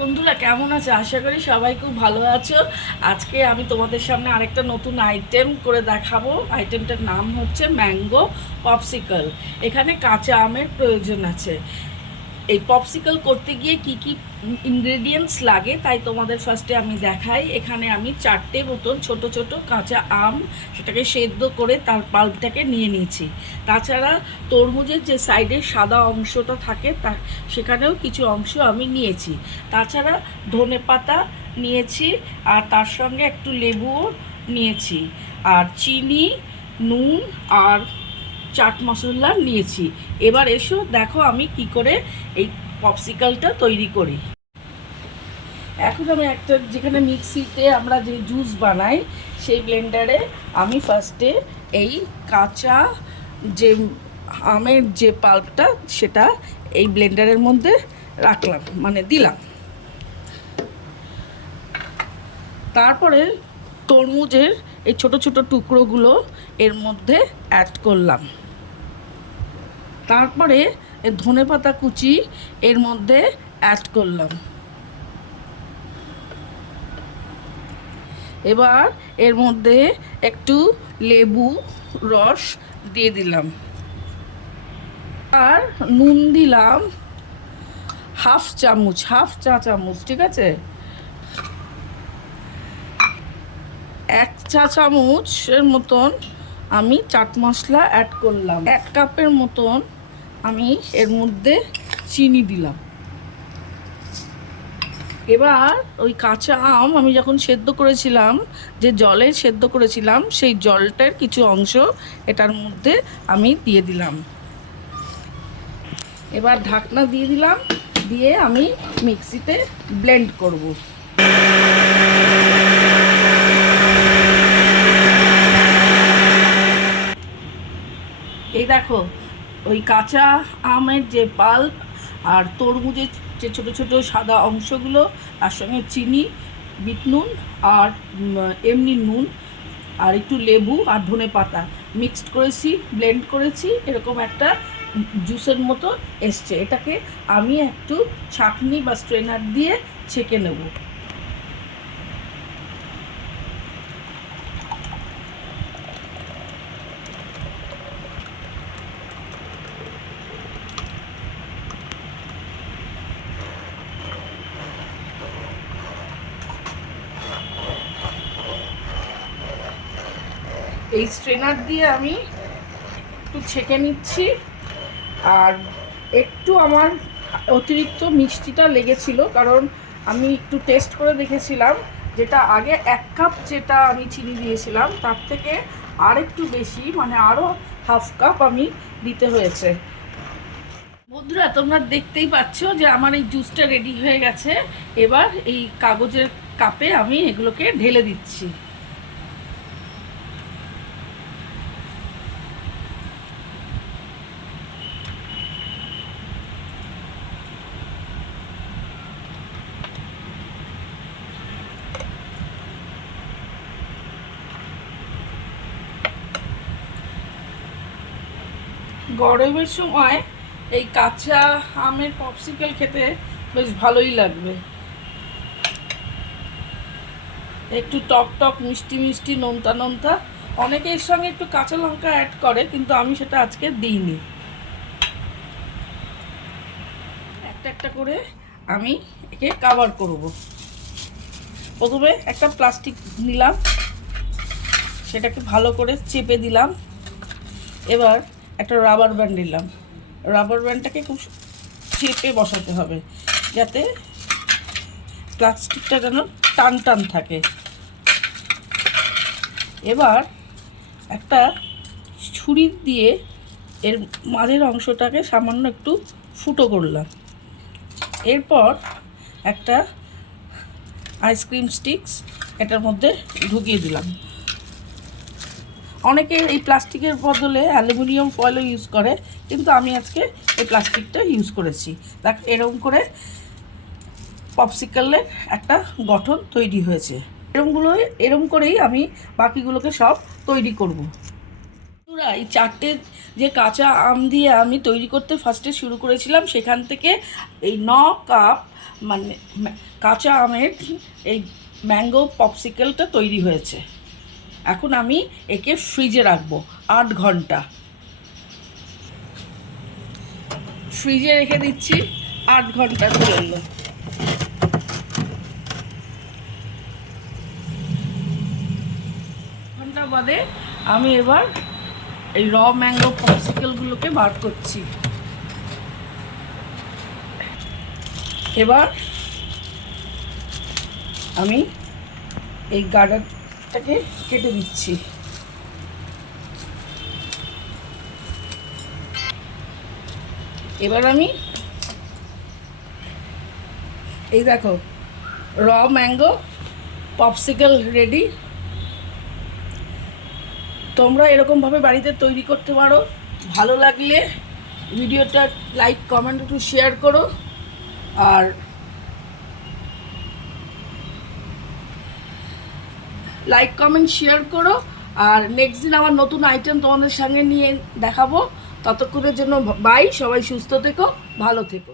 বন্ধুরা কেমন আছে? আশা করি সবাই খুব ভালো আছো। আজকে আমি তোমাদের সামনে আরেকটা নতুন আইটেম করে দেখাবো। আইটেমটার নাম হচ্ছে ম্যাঙ্গো পপসিকল। এখানে কাঁচা আমের প্রয়োজন আছে। এই পপসিকল করতে গিয়ে কি কি ইনগ্রেডিয়েন্টস লাগে তাই তোমাদের ফার্স্টে আমি দেখাই। এখানে আমি 4টে মতন ছোট ছোট কাঁচা আম সেটাকে সেদ্ধ করে তার পাল্পটাকে নিয়ে নিয়েছি। তাছাড়া তরমুজের যে সাইডের সাদা অংশটা থাকে তা সেখানেও কিছু অংশ আমি নিয়েছি। তাছাড়া ধনেপাতা নিয়েছি, আর তার সঙ্গে একটু লেবুও নিয়েছি, আর চিনি, নুন আর চাট মশলা নিয়েছি। এবার এসো দেখো আমি কি করে এই পপসিকলটা তৈরি করি। এখন আমি একটা যেখানে মিক্সিতে আমরা যে জুস বানাই সেই ব্লেন্ডারে আমি ফার্স্টে এই কাঁচা যে আমের যে পাল্পটা সেটা এই ব্লেন্ডারের মধ্যে রাখলাম, মানে দিলাম। তারপরে তরমুজের এই ছোট ছোট টুকরোগুলো এর মধ্যে অ্যাড করলাম। তারপরে ধনেপাতা কুচি এর মধ্যে অ্যাড করলাম। এবার এর মধ্যে একটু লেবু রস দিয়ে দিলাম, আর নুন দিলাম হাফ চা চামচ, ঠিক আছে। 1 চা চামচের মতন আমি চাট মশলা অ্যাড করলাম। 1 কাপের মতন আমি এর মধ্যে চিনি দিলাম। এবার ওই কাঁচা আম আমি যখন সেদ্ধ করেছিলাম, যে জলে সেদ্ধ করেছিলাম, সেই জলটার কিছু অংশ এটার মধ্যে আমি দিয়ে দিলাম। এবার ঢাকনা দিয়ে দিলাম, দিয়ে আমি মিক্সিতে ব্লেন্ড করব। এই দেখো ওই কাঁচা আমের যে পাল্প আর তরমুজের যে ছোটো ছোটো সাদা অংশগুলো, তার সঙ্গে চিনি, বিট নুন আর এমনি নুন আর একটু লেবু আর ধনেপাতা মিক্সড করেছি, ব্লেন্ড করেছি, এরকম একটা জুসের মতো এসছে। এটাকে আমি একটু ছাঁকনি বা স্ট্রেনার দিয়ে ছেঁকে নেব। এই স্ট্রেনার দিয়ে আমি একটু ছেঁকে নিচ্ছি। আর একটু আমার অতিরিক্ত মিষ্টিটা লেগেছিল, কারণ আমি একটু টেস্ট করে দেখেছিলাম, যেটা আগে 1 কাপ যেটা আমি চিনি দিয়েছিলাম তার থেকে আর একটু বেশি, মানে আরও হাফ কাপ আমি দিতে হয়েছে। বন্ধুরা তোমরা দেখতেই পাচ্ছ যে আমার এই জুসটা রেডি হয়ে গেছে। এবার এই কাগজের কাপে আমি এগুলোকে ঢেলে দিচ্ছি। গরমের সময় এই কাঁচা আমের পপসিকল খেতে বেশ ভালোই লাগবে। একটু টক টক মিষ্টি মিষ্টি নোনতা নোনতা, অনেকে এর সঙ্গে একটু কাঁচা লঙ্কা অ্যাড করে, কিন্তু আমি সেটা আজকে দিইনি। একটা একটা করে আমি একে কভার করব। প্রথমে একটা প্লাস্টিক নিলাম, সেটাকে ভালো করে চেপে দিলাম। এবার একটা রাবার ব্যান্ড নিলাম, রাবার ব্যান্ডটাকে খুব চেপে বসাতে হবে যাতে প্লাস্টিকটা যেন টান টান থাকে। এবার একটা ছুরি দিয়ে এর মাঝের অংশটাকে সামান্য একটু ফুটো করলাম। এরপর একটা আইসক্রিম স্টিক্স এটার মধ্যে ঢুকিয়ে দিলাম। অনেকে এই প্লাস্টিকের বদলে অ্যালুমিনিয়াম ফয়েলও ইউজ করে, কিন্তু আমি আজকে এই প্লাস্টিকটা ইউজ করেছি। দেখ এরকম করে পপসিকলের একটা গঠন তৈরি হয়েছে। এরকম করেই আমি বাকিগুলোকে সব তৈরি করব। এই 4টে যে কাঁচা আম দিয়ে আমি তৈরি করতে ফার্স্টে শুরু করেছিলাম, সেখান থেকে এই 9 কাপ মানে কাঁচা আমের এই ম্যাঙ্গো পপসিকেলটা তৈরি হয়েছে। এখন আমি একে ফ্রিজে রাখবো 8 ঘন্টা। ফ্রিজে রেখে দিচ্ছি 8 ঘন্টার জন্য। ঘন্টা বাদে আমি এবার এই র ম্যাঙ্গো পপসিকেলগুলোকে বার করছি। এবার আমি এই গার্ডারটাকে কেটে দিচ্ছি। এবার আমি এই দেখো র ম্যাঙ্গো পপসিকেল রেডি। তোমরা এরকমভাবে বাড়িতে তৈরি করতে পারো। ভালো লাগলে ভিডিওটা লাইক কমেন্ট একটু শেয়ার করো। আর লাইক কমেন্ট শেয়ার করো। আর নেক্সট দিন আমার নতুন আইটেম তোমাদের সঙ্গে নিয়ে দেখাবো। ততক্ষণের জন্য বাই, সবাই সুস্থ থেকো, ভালো থেকো।